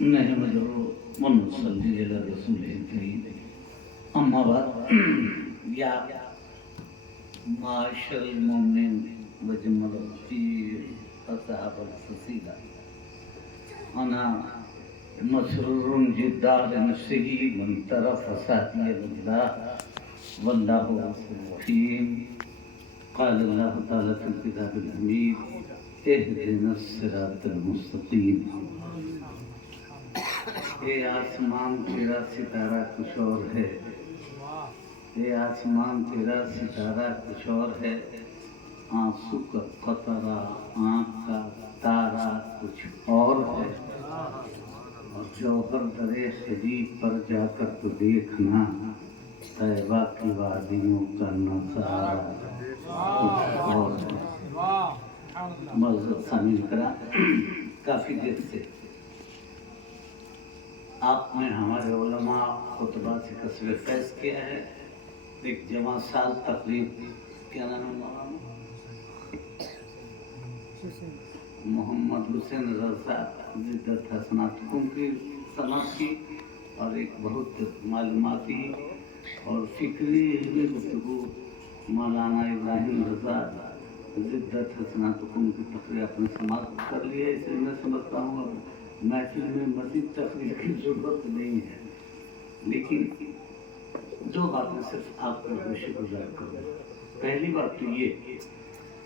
नहमदुहु व नुसल्ली अला रसूलिल करीम। अम्मा बाद, या माशरल मोमिनीन व जमल असहाबल फसीला, अना मसरूरुन जिद्दा बिनफ्सिही मन तरफ सातिय बिल्लाह वल्लाहु गफूरुर रहीम। क़ाल अल्लाहु तआला फ़िल किताबिल हमीद इहदिनस सिरातल मुस्तक़ीम। ये आसमान तेरा सितारा कुछ और है, ये आसमान तेरा सितारा कुछ और है, आंसू का कतरा आँख का तारा कुछ और है, और जौहर दरे खजीब पर जाकर तो देखना तैबा की वादियों का नज़ारा कुछ और है। मज़्ज़त शामिल करा। काफ़ी देर से आपने हमारे उलमा खुतबा से कसर फैज़ किया है। एक जमा साल तकरीब, क्या नाम है मोहम्मद हुसैन रज़ा जिद्दत हसनातकुम की सनद की, और एक बहुत मालूमाती और फिक्री गुफ्तगू मौलाना इब्राहिम रज़ा जिद्दत हसनातकुम की तकरीर आपने समाप्त कर ली है। इसलिए मैं समझता हूँ महफिल में मज़ीद तकरीर की ज़रूरत नहीं है, लेकिन दो बातें सिर्फ आपको शुक्रगुजार करूँ। पहली बात तो ये,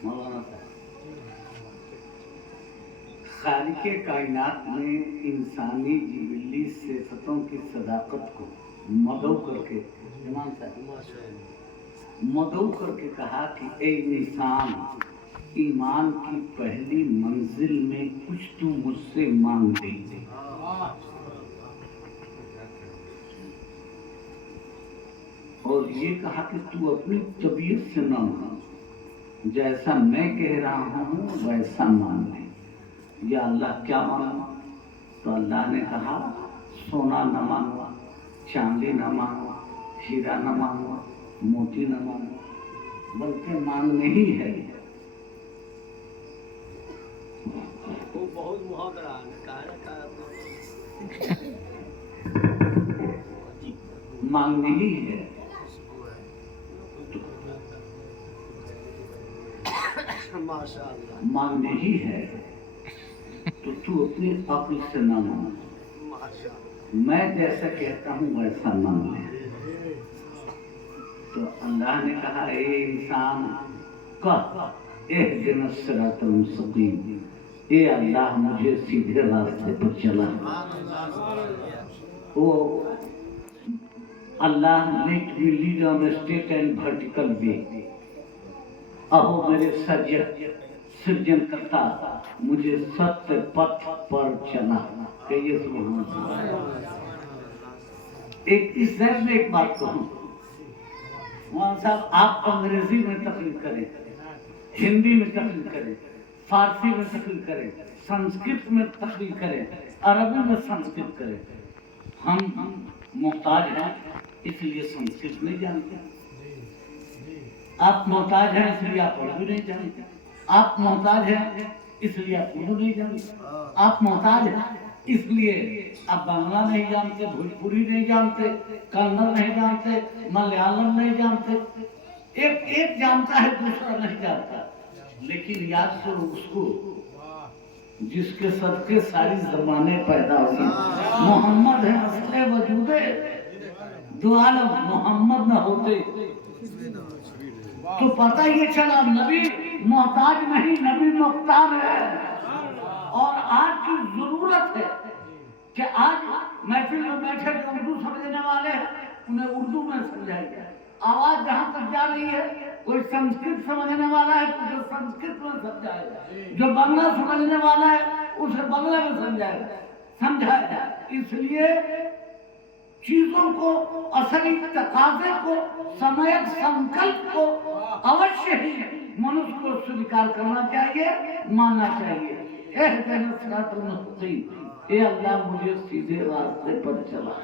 मौलाना साहब, खालिक़े कायनात ने इंसानी जिबिली सिफ़तों की सदाकत को मदऊ करके, इमाम साहब मदऊ करके कहा कि ए इंसान, ईमान की पहली मंजिल में कुछ तू मुझसे मांग दे। और ये कहा कि तू अपनी तबीयत से न मान, जैसा मैं कह रहा हूँ वैसा मान ले। या अल्लाह क्या मांगो? तो अल्लाह ने कहा सोना न मांगो, चांदी न मांगो, हीरा न मांगो, मोती न मांगो, बल्कि मांगने ही है। वो बहुत मुहावरा मांगने ही है। माशाअल्लाह, मांगने ही है, तो तू अपनी अक्ल से ना मांग, मैं जैसा कहता हूँ वैसा मांग ले। तो अल्लाह ने कहा ए इंसान कह इहदिनस सिरातल मुस्तक़ीम, ए अल्लाह मुझे सीधे रास्ते पर चला। वो अल्लाह let me lead on a straight and vertical way. अहो मेरे सृजन करता मुझे सत्य पथ पर चला। कहिए सुभान अल्लाह। एक इस जैसे में एक बात कहूँ, मौलाना साहब आप अंग्रेजी में तकरीर करें, हिंदी में तकरीर करें, फारसी में तकरीर करें, संस्कृत में तकरीर करें, अरबी में संस्कृत करें, हम मोहताज हैं इसलिए संस्कृत नहीं जानते। आप मोहताज हैं इसलिए आप उर्दू नहीं जानते, आप मोहताज हैं इसलिए आप उर्दू नहीं जानते, आप मोहताज हैं इसलिए आप बांग्ला नहीं जानते, भोजपुरी नहीं जानते, कन्नड़ नहीं जानते, मलयालम नहीं जानते। एक जानता है दूसरा नहीं जानता, लेकिन याद करो उसको जिसके सदके सारी ज़बानें पैदा हुई। मोहम्मद है असले वजूदे, दो आलम मोहम्मद न होते तो पता ये चला नबी मोहताज नहीं, नबी मुख्तार है। और आज की जरूरत है कि आज महफिल में बैठे उर्दू समझने वाले हैं उन्हें उर्दू में समझाइए। आवाज जहाँ तक जा रही है, कोई संस्कृत समझने वाला है तो उसे संस्कृत में समझाएगा, जो बांग्ला समझने वाला है उसे बांग्ला में समझाएगा। इसलिए चीजों को, असली तकाजे को, समय संकल्प को अवश्य ही मनुष्य को स्वीकार करना चाहिए, मानना चाहिए। ए अल्लाह मुझे सीधे रास्ते पर चला।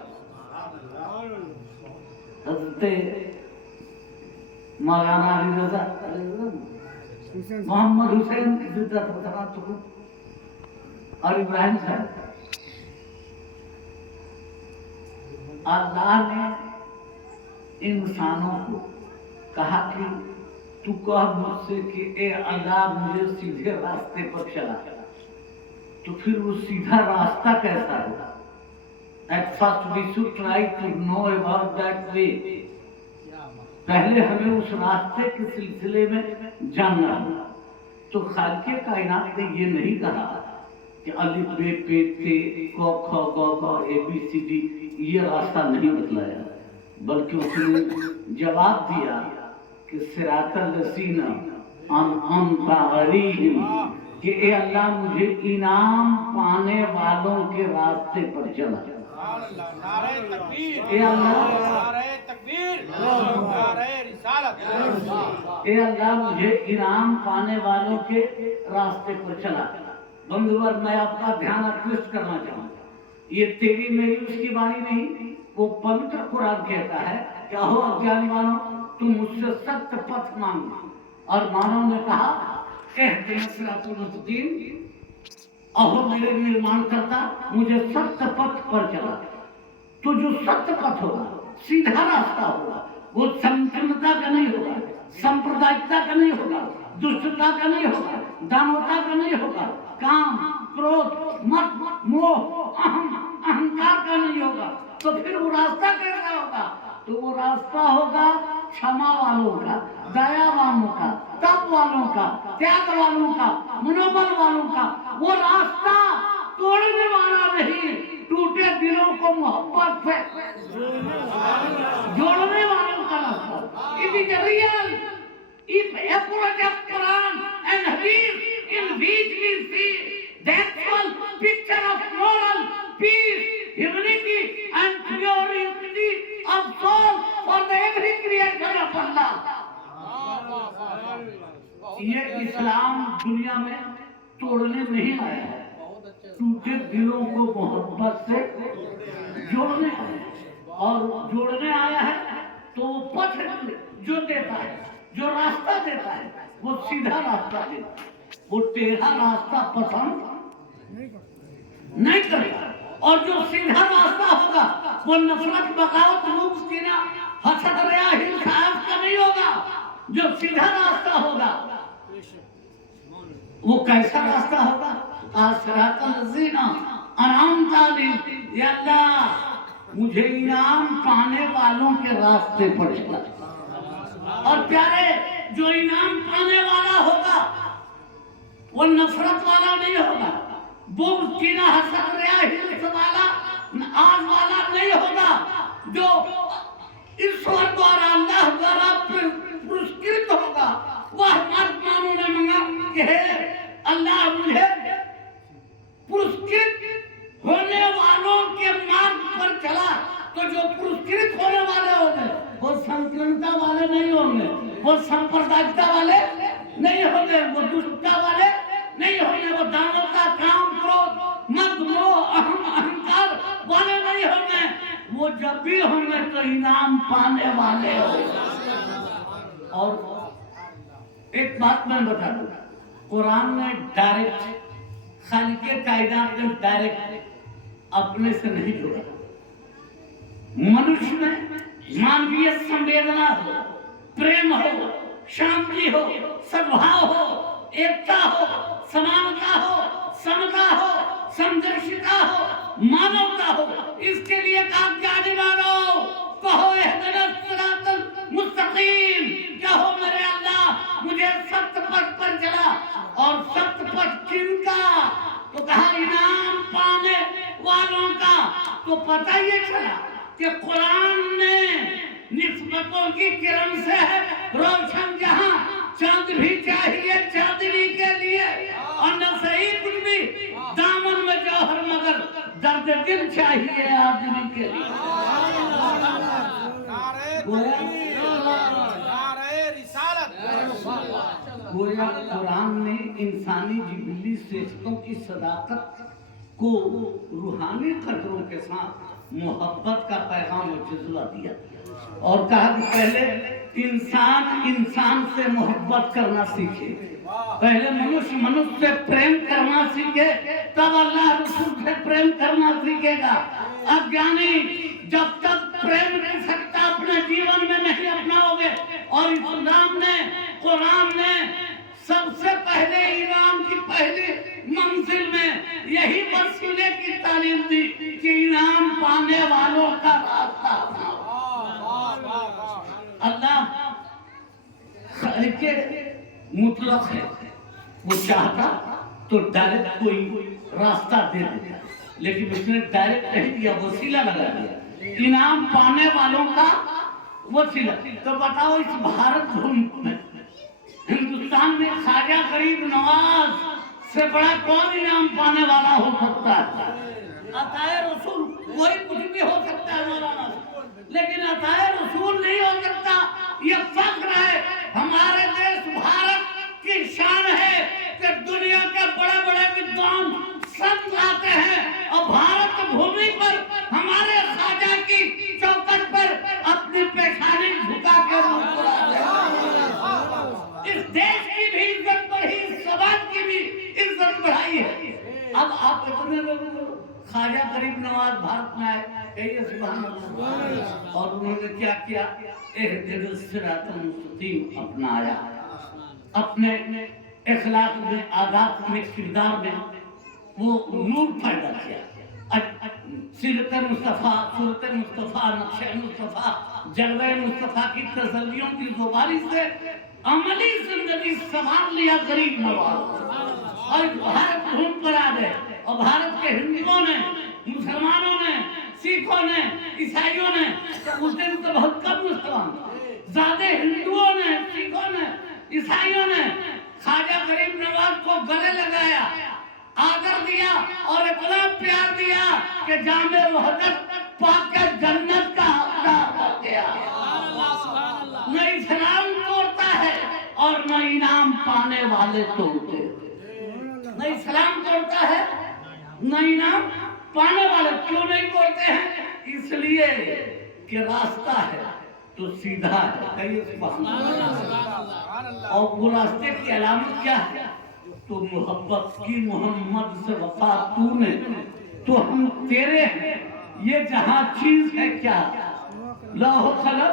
हज़रत मौलाना अली रज़ा मोहम्मद हुसैन जिद्दत हसनातकुम और इब्राहिम साहब अल्लाह ने इंसानों को कहा कि तू कह मुझसे कि ए अल्लाह मुझे सीधे रास्ते पर चला, तो फिर वो सीधा रास्ता कैसा होगा? At first we should try to know about that way. पहले हमें उस रास्ते के सिलसिले में जानना होगा। तो खालिक़े कायनात ने ये नहीं कहा कि अलिफ बे पे ते क ख ग घ ए बी सी डी, ये रास्ता नहीं बतलाया, बल्कि उसने जवाब दिया कि सिरातल लसीना अनअमता अलैहिम, कि ए अल्लाह मुझे इनाम पाने वालों के रास्ते पर चला। नारे तकबीर, ए अल्लाह, नारे तकबीर, नारे रिसालत। ए अल्लाह मुझे इनाम पाने वालों के रास्ते पर चला। बंधुवर, मैं आपका ध्यान आकृष्ट करना चाहूँगा, ये तेरी मेरी उसकी बाणी नहीं, वो पवित्र कुरान कहता है क्या हो अज्ञानी मानो, तुम मुझसे सत्य पथ मांगो। और मानव ने कहा अहो मेरे निर्माण करता, मुझे सत्य पथ पर चला। तो जो सत्य पथ होगा, सीधा रास्ता होगा, वो संकीर्णता का नहीं होगा, सांप्रदायिकता का नहीं होगा, दुष्टता का नहीं होगा, दानवता का नहीं होगा, काम क्रोध मत मोह अहंकार का नहीं होगा। तो फिर वो रास्ता कैसा होगा? तो वो रास्ता होगा क्षमा वालों का, दया वालों का, तप वालों का, त्याग वालों का, मनोबल वालों का। वो रास्ता तोड़ने वाला नहीं, टूटे दिलों को मोहब्बत से जोड़ने वालों का रास्ता। It is a real, if approach of Quran and Hadith in which we see the actual picture of moral peace, humanity and purity of soul for the every creation of Allah. ये इस्लाम दुनिया में तोड़ने नहीं आया है, टूटे दिलों को मोहब्बत से जोड़ने आया है। और जोड़ने आया है तो वो पथ जो देता है, जो रास्ता देता है, वो सीधा रास्ता देता है, वो टेढ़ा रास्ता पसंद नहीं करेगा। और जो सीधा रास्ता होगा वो नफरत बगावत रूप कीना हसद रिया हिंसा का नहीं होगा। जो सीधा रास्ता होगा वो कैसा रास्ता होगा? सिरातल लज़ीना अनअमता अलैहिम, या अल्लाह मुझे इनाम पाने वालों के रास्ते पर चला। और प्यारे, जो इनाम पाने वाला होगा वो नफरत वाला नहीं होगा, बुग़्ज़ कीना हसद रिया हिंसा वाला आज वाला नहीं होगा। जो ईश्वर द्वारा अल्लाह द्वारा पुरस्कृत होगा, वह मर्द मानू ने मांगा कि हे अल्लाह मुझे पुरस्कृत होने वालों के मार्ग पर चला। तो जो पुरस्कृत होने वाले होंगे वो संकीर्णता वाले नहीं होंगे, वो सांप्रदायिकता वाले नहीं होंगे, वो दुष्टता वाले नहीं होंगे, वो दानवता काम क्रोध मद मोह अहंकार वाले नहीं होंगे। वो जब भी होंगे तो इनाम पाने वाले होंगे। और एक बात मैं बता दूं, कुरान ने डायरेक्ट खालिक़े कायनात ने डायरेक्ट अपने से नहीं जोड़ा। मनुष्य में मानवीय संवेदना हो, प्रेम हो, शांति हो, सद्भाव हो, एकता हो, समानता हो, समता हो, समदर्शिता हो, मानवता हो। इसके लिए कहा ज्ञानी मानो, कहो इहदिनस सिरातल मुस्तकीम, कहो मेरे अल्लाह मुझे सत्य पथ पर चला। और सत्य पथ किनका? तो कहा इनाम पाने वालों का। तो पता ये चला कि कुरान ने निस्बतों की किरण से है रोशन जहां, चांद भी चाहिए चांदनी के लिए, और न सही कुछ भी दामन में जौहर, मगर दर्द दिल चाहिए आदमी के लिए। गोया कुरान ने इंसानी जिबिली सेहतों की सदाकत को रूहानी कदरों के साथ मोहब्बत का पैगाम और जज्बा दिया और कहा कि पहले इंसान से मोहब्बत करना सीखे, पहले मनुष्य से प्रेम करना सीखे, तब अल्लाह रसूल से प्रेम करना सीखेगा। अज्ञानी जब तक प्रेम की सत्ता अपने जीवन में नहीं अपनाओगे, और इस्लाम ने, कुरान ने सबसे पहले इनाम की पहली मंजिल में यही वसीले की तालीम दी कि इनाम पाने वालों का रास्ता अपनाओ। अल्लाह खालिके मुतलक है, वो चाहता तो डायरेक्ट कोई रास्ता दे देता, लेकिन उसने डायरेक्ट नहीं दिया, वसीला लगा दिया, इनाम पाने वालों का वसीला। तो बताओ इस भारत भूमि में, हिंदुस्तान में ख्वाजा गरीब नवाज से बड़ा कौन इनाम पाने वाला हो सकता है? अताए रसूल, कोई कुछ भी हो सकता है मौलाना, लेकिन अताए रसूल नहीं हो सकता। ये फख्र है, हमारे देश भारत की शान है कि दुनिया के बड़े बड़े विद्वान संत आते हैं और भारत भूमि पर हमारे ख्वाजा की चौखट पर अपनी पेशानी झुका के मुस्कुराते हैं। इस देश की भी इज्जत बढ़ी, समाज की भी इज्जत बढ़ाई है। अब आप इतने लोग ख्वाजा गरीब नवाज भारत में आए, कहिए सुभान अल्लाह। और उन्होंने क्या किया? सिरातुल मुस्तकीम अपनाया, अपने इखलाक में, आदात में, किरदार में वो नूर पैदा किया। सीरत मुस्तफा, सूरत मुस्तफा, नक्शे मुस्तफा, जलवे मुस्तफा की तसल्लियों की जुबानी से अमली जिंदगी संभाल लिया गरीब नवाज, और भारत भूमि पर आ गए। और भारत के हिंदुओं ने, मुसलमानों ने, सिखों ने, ईसाइयों ने, तो उस दिन तो बहुत कम मुसलमान, ज्यादा हिंदुओं ने, सिखों ने, ईसाइयों ने ख्वाजा गरीब नवाज को गले लगाया, आदर दिया और इतना प्यार दिया कि जामे वहदत पाके जन्नत का हकदार हो गया। न इस्लाम तोड़ता है और न इनाम पाने वाले तोड़ते, न इस्लाम तोड़ता है न इनाम पाने वाले। क्यों नहीं तोड़ते हैं? इसलिए कि रास्ता है तो सीधा है, कहिए सुभान अल्लाह। और वो रास्ते की अलामत क्या है? तो मोहब्बत की, मोहम्मद से वफा तूने, तो हम तेरे हैं, ये जहां चीज है क्या लाहो खलब।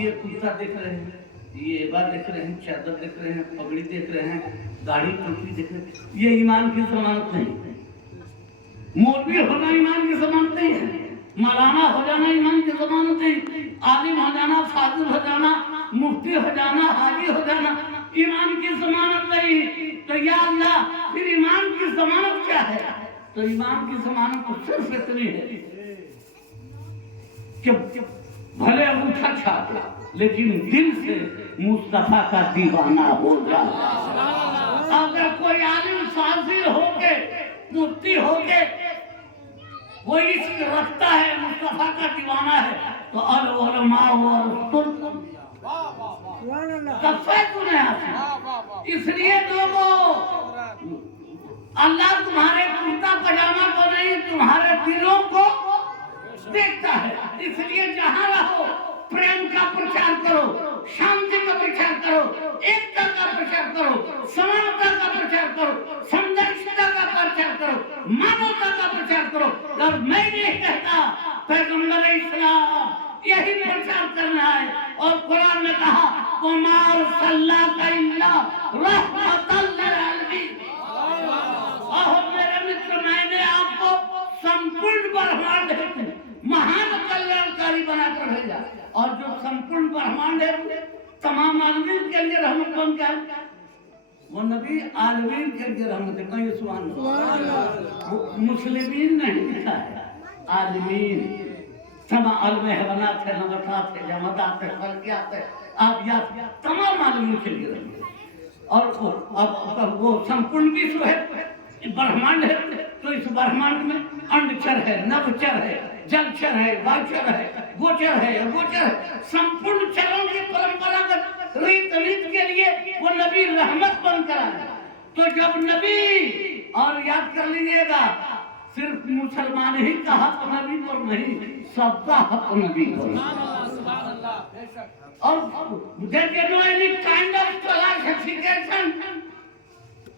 ये कुर्ता देख रहे हैं, ये एबा देख रहे हैं, चादर देख रहे हैं, पगड़ी देख रहे हैं, दाढ़ी टोपी देख रहे हैं, ये ईमान की जमानत नहीं। मौलवी होना ईमान की जमानत नहीं है, मौलाना हो जाना ईमान की जमानत नहीं, आलिम हो जाना, फाजिल हो जाना, मुफ्ती हो जाना, हाजी हो जाना ईमान की जमानत नहीं। तो या अल्लाह, फिर ईमान की जमानत क्या है? तो ईमान की जमानत तो सिर्फ इतनी है कि भले अंगूठा छाप लेकिन दिल से मुस्तफा का दीवाना हो जाए। अगर कोई आलिम फाजिल होके, मुफ्ती होके वो इश्क रखता है, मुस्तफा का दीवाना है, तो अल उलमा वरसुल इसलिए लोगों, अल्लाह तुम्हारे कुर्ता पजामा को नहीं, तुम्हारे दिलों को देखता है। इसलिए जहां रहो प्रेम का प्रचार करो, शांति का प्रचार करो, एकता का प्रचार करो, समानता का प्रचार करो, समदर्शिता का प्रचार करो, मानवता का प्रचार करो। और मैं नहीं कहता, पैगंबर इस्लाम यही प्रचार करना है। और कुरान ने कहा कुमार सल्ला का इल्ला रहमतल लिल आलमीन। और मेरे मित्र, मैंने आपको संपूर्ण ब्रह्मांड है महान कल्याणकारी बनाकर भेजा, और जो संपूर्ण ब्रह्मांड है तमाम आलमीन के लिए रहमत कौन का है? वो नबी आलमीन के लिए रहमत है। कहीं सुभान अल्लाह, मुस्लिमीन नहीं लिखा है, आलमीन। तमाम अलमहवनात है, नबतात है, जमातात है, फलकियात है, आबियात, तमाम आलमीन के लिए रहमत है। और वो संपूर्ण विश्व है, ब्रह्मांड है, तो इस ब्रह्मांड में अंडचर है, नभचर है, जलचर है, वायुचर है, गोचर है, अगोचर है, संपूर्ण चरों की परंपरागत रीत के लिए वो नबी रहमत बनकर आए। तो जब नबी, और याद कर लीजिएगा, सिर्फ मुसलमान ही का हक नबी पर नहीं, सबका हक नबी पर। और there can no any kind of classification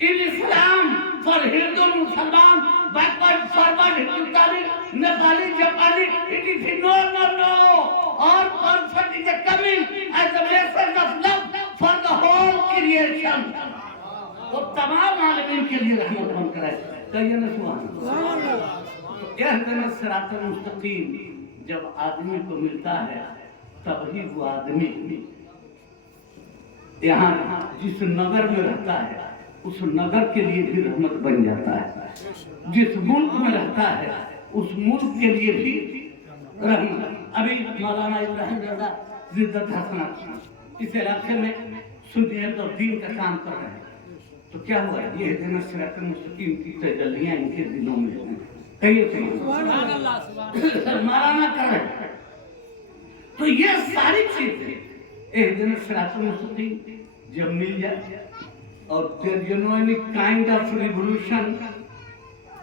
in Islam for Hindu, Musliman, backward, forward, Hindustani, Nepali, Japani. It is no, no, no. Our concept is coming as a message of love for the whole creation. वो तमाम आलमीन के लिए रहमत बन कर है। कहिए ना सुभान अल्लाह। इहदिना सिरातल मुस्तकीम जब आदमी को मिलता है तभी वो आदमी यहाँ जिस नगर में रहता है उस नगर के लिए भी रहमत बन जाता है। जिस मुल्क में रहता है उस मुल्क के लिए भी रहमत। अभी मौलाना इब्राहिम रजा जिद्दत हसना इस इलाके में सुन्नियत और दीन का काम कर रहे हैं। तो क्या हुआ ये इहदिना सिरातल मुस्तकीम की तजल्लियां इनके दिलों में हैं। कहिए मौलाना कर रहे हैं। तो ये सारी चीजें इहदिना सिरातल मुस्तकीम जब मिल जाए और there is no any kind of revolution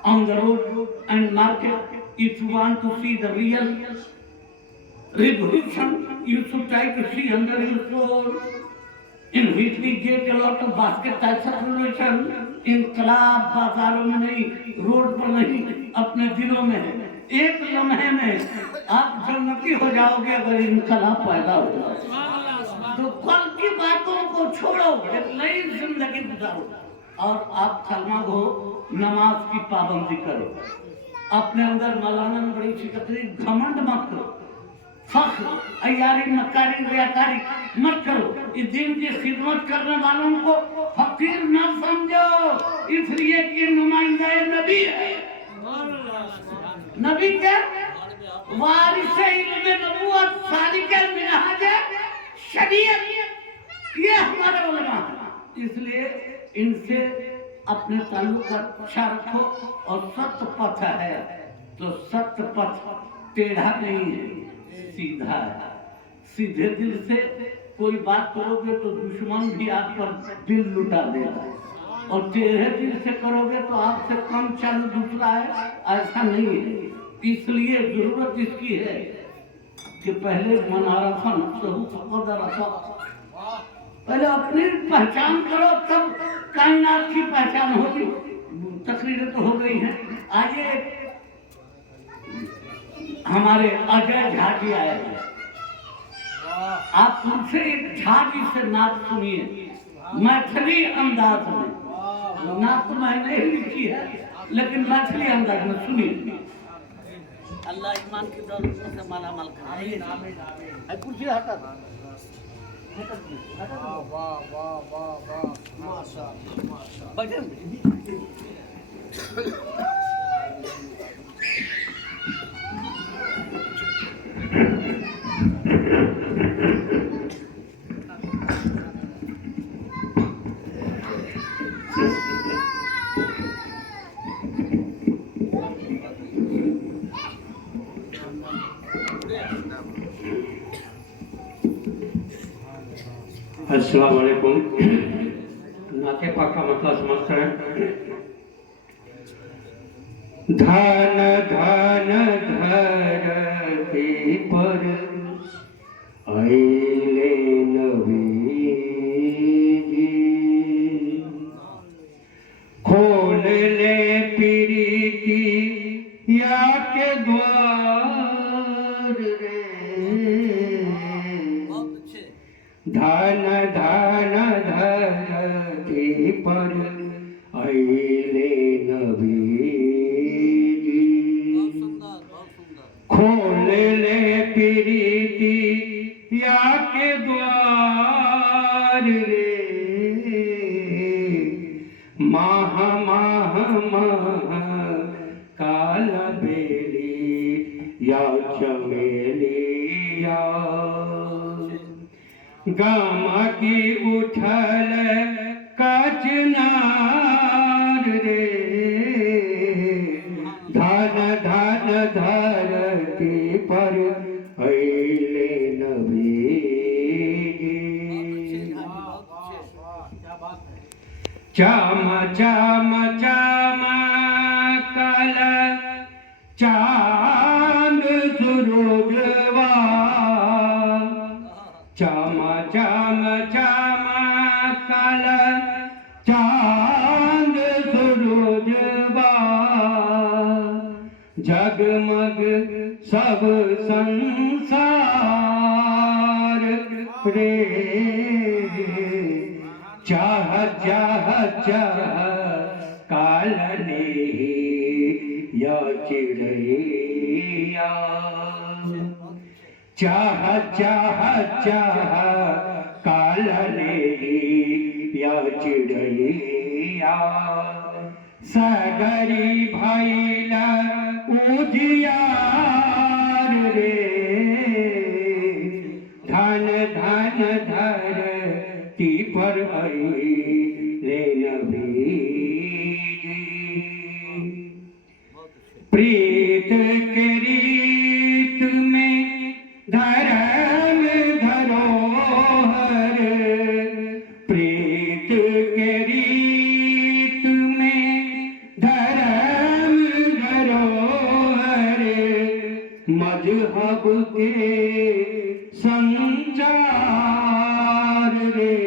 on the road and market. If you want to see the real revolution, you should try to see under your soul, in which we get a lot of basket types of revolution. इनकलाब बाजारों में नहीं, road पर नहीं, अपने दिलों में है। एक लम्हे में आप जन्नती हो जाओगे अगर इनकलाब पैदा हो जाए। तो कल की बातों को छोड़ो, एक नई जिंदगी गुजारो और आप कलमा को नमाज की पाबंदी करो। अपने अंदर मौलाना में बड़ी शिकतरी घमंड मत करो, फख्र, अय्यारी, मक्कारी, रियाकारी मत करो। इस दिन की खिदमत करने वालों को फकीर न समझो, इसलिए कि नुमाइंदा नबी है। नबी के वारिस इल्म नबूवत, सादिक मिनहाज शरीयत, ये हमारे उलमा हैं। इसलिए इनसे अपने ताल्लुक अच्छा रखो। और सत्य पथ है तो सत्य पथ टेढ़ा नहीं है, सीधा है। सीधे दिल से कोई बात करोगे तो दुश्मन भी आप पर दिल लुटा देगा, और टेढ़े दिल से करोगे तो आपसे कम चालू दूसरा है, ऐसा नहीं है। इसलिए जरूरत इसकी है कि पहले मनारफा नफ्सहु फक़द रफ़ा, पहले अपनी पहचान करो तब कायनात की पहचान होगी। तकरीरें तो हो गई हैं। आइए हमारे अजय झा जी आए हैं, आप उनसे एक झा जी से नात सुनिए मैथिली अंदाज में। नात तो मैंने ही लिखी है लेकिन मैथिली अंदाज में सुनिए। अल्लाह ईमान की दौलत से माला माल कराए। कुर्सी हटा दो। वाह वाह वाह वाह माशाअल्लाह। बजन अस्सलाम वालेकुम। नाते पाक का मतलब समझ करें। धन धन धरती पर आइले नबी जी, खोल ले प्रीति या के द्वार रे। धन धन धरती पर आइले नबी जी, खोल ले प्रीति या के द्वार रे। माह माह माह काल बेली या चमेली या, गामा की उठल कचनार रे। धन धन धरती पर अइले नबी जी। चाम चाम चाम कल चांद सुरुजवा, चाम चाम चाम कल चांद सुरुजवा। जगमग सब संसार रे, चाह चाह चाह कालने या चिड़ैया, चाह चाह चाह कालने या चिड़ैया, सगरी भैला उजियार रे, धन धन धरती पर अइले नबी जी। प्रीत के रीत में धर्म धरोहर, प्रीत के रीत में धर्म धरोहर, मजहब के संचार रे,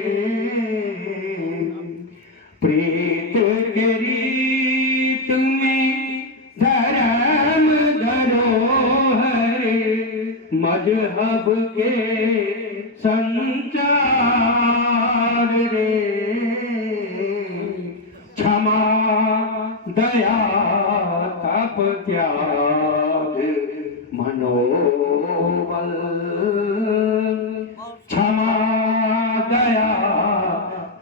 प्रीत के रीत में धर्म धरोहर, मजहब के संचार रे, क्षमा दया तप त्याग मनोबल, क्षमा दया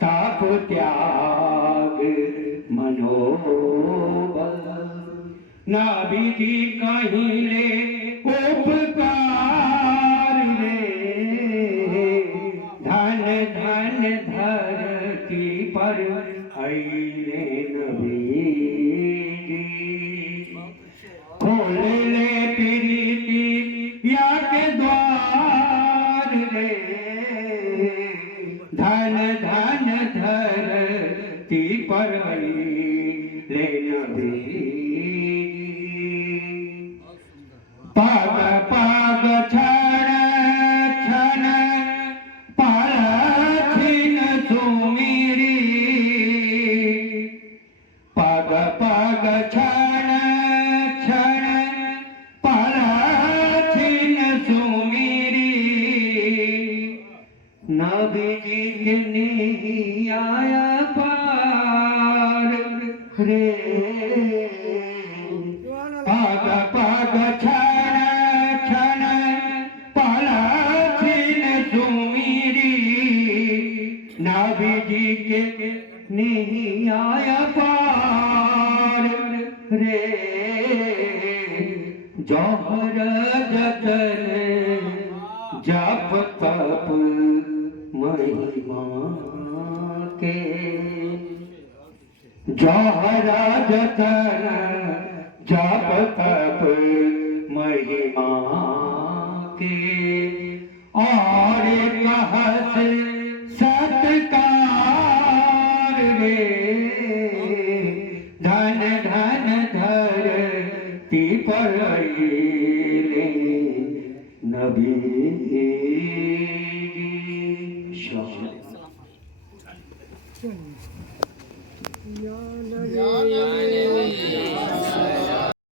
तप त्याग मनोबल, नबी जी कहिले उपकार रे, धन धन धरती पर अइले नबी जी। खोल ले प्रीति या के द्वार रे, धन धन धरती पर अइले नबी जी। पग पग क्षण क्षण पालथिन सुमिरी, पग पग क्षण क्षण पालथिन सुमिरी, नबी जी के नहीं आया पार रे, पग पग क्षण क्षण पालथिन सुमिरी, नबी जी के नहीं आया पार रे, जौहर जतन जप तप महिमा के, जौहर जतन जप तप महिमा के, और कहस सत्कार रे, धन धन धरती पर अइले नबी